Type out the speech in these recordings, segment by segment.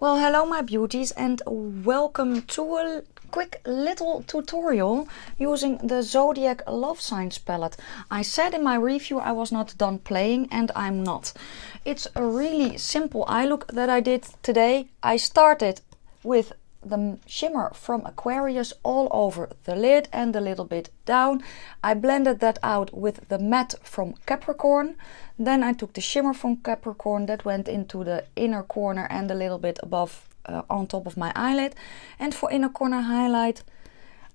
Well, hello my beauties and welcome to a quick little tutorial using the Zodiac Love Signs palette. I said in my review I was not done playing and I'm not. It's a really simple eye look that I did today. I started with the shimmer from Aquarius all over the lid and a little bit down. I blended that out with the matte from Capricorn. Then I took the shimmer from Capricorn that went into the inner corner and a little bit above on top of my eyelid. And for inner corner highlight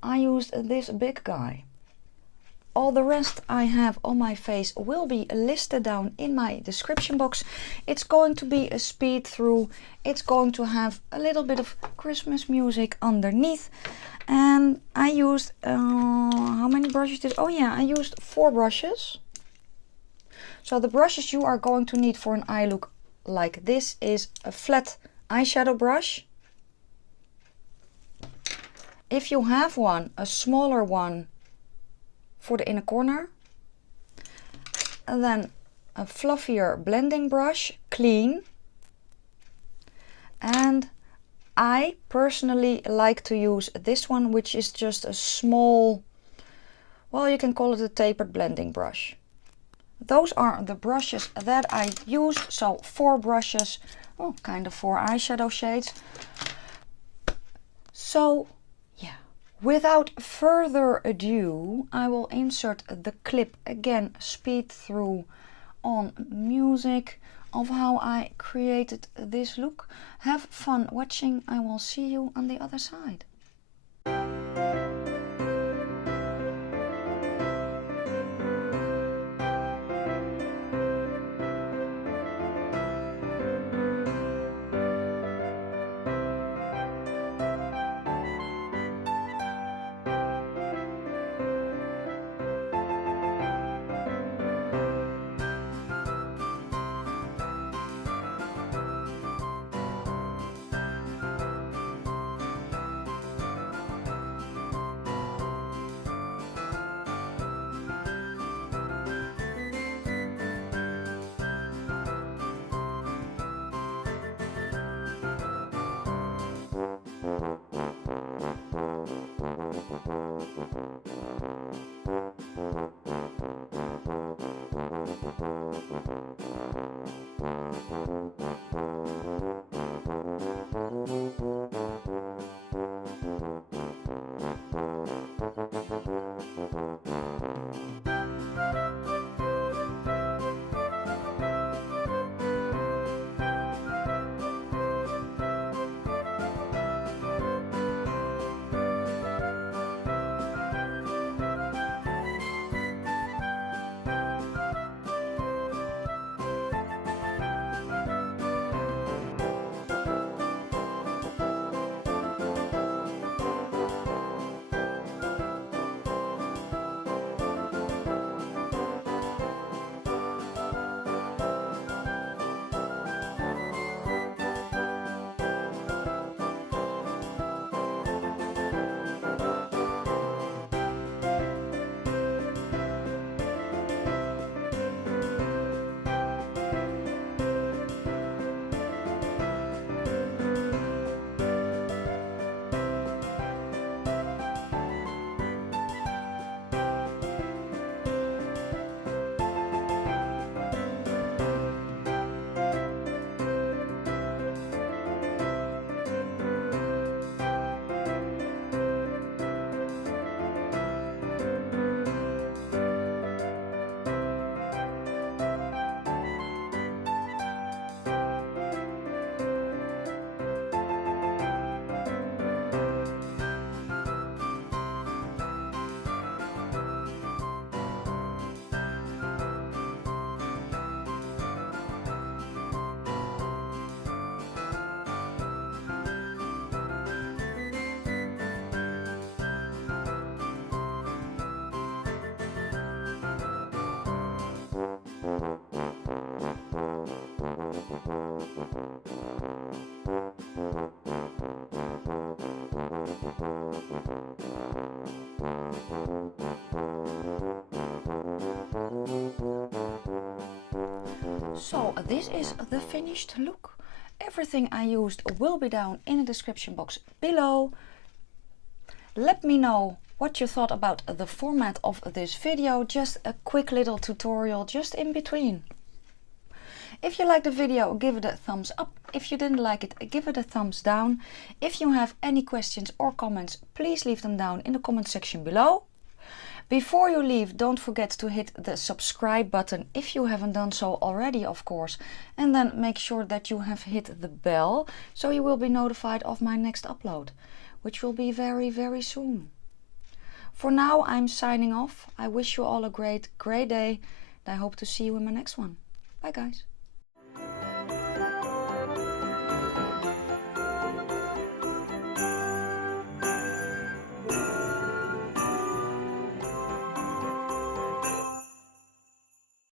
I used this big guy. All the rest I have on my face will be listed down in my description box. It's going to be a speed through. It's going to have a little bit of Christmas music underneath. And I used, how many brushes did, oh yeah, I used 4 brushes. So the brushes you are going to need for an eye look like this is a flat eyeshadow brush. If you have one, a smaller one for the inner corner, and then a fluffier blending brush, clean. And I personally like to use this one, which is just a small, well, you can call it a tapered blending brush. Those are the brushes that I used, so 4 brushes, oh, kind of 4 eyeshadow shades. So without further ado, I will insert the clip again, speed through on music of how I created this look. Have fun watching. I will see you on the other side. So this is the finished look. Everything I used will be down in the description box below. Let me know what you thought about the format of this video. Just a quick little tutorial just in between. If you liked the video, give it a thumbs up. If you didn't like it, give it a thumbs down. If you have any questions or comments, please leave them down in the comment section below. Before you leave, don't forget to hit the subscribe button if you haven't done so already, of course. And then make sure that you have hit the bell so you will be notified of my next upload, which will be very, very soon. For now, I'm signing off. I wish you all a great day. And I hope to see you in my next one. Bye guys.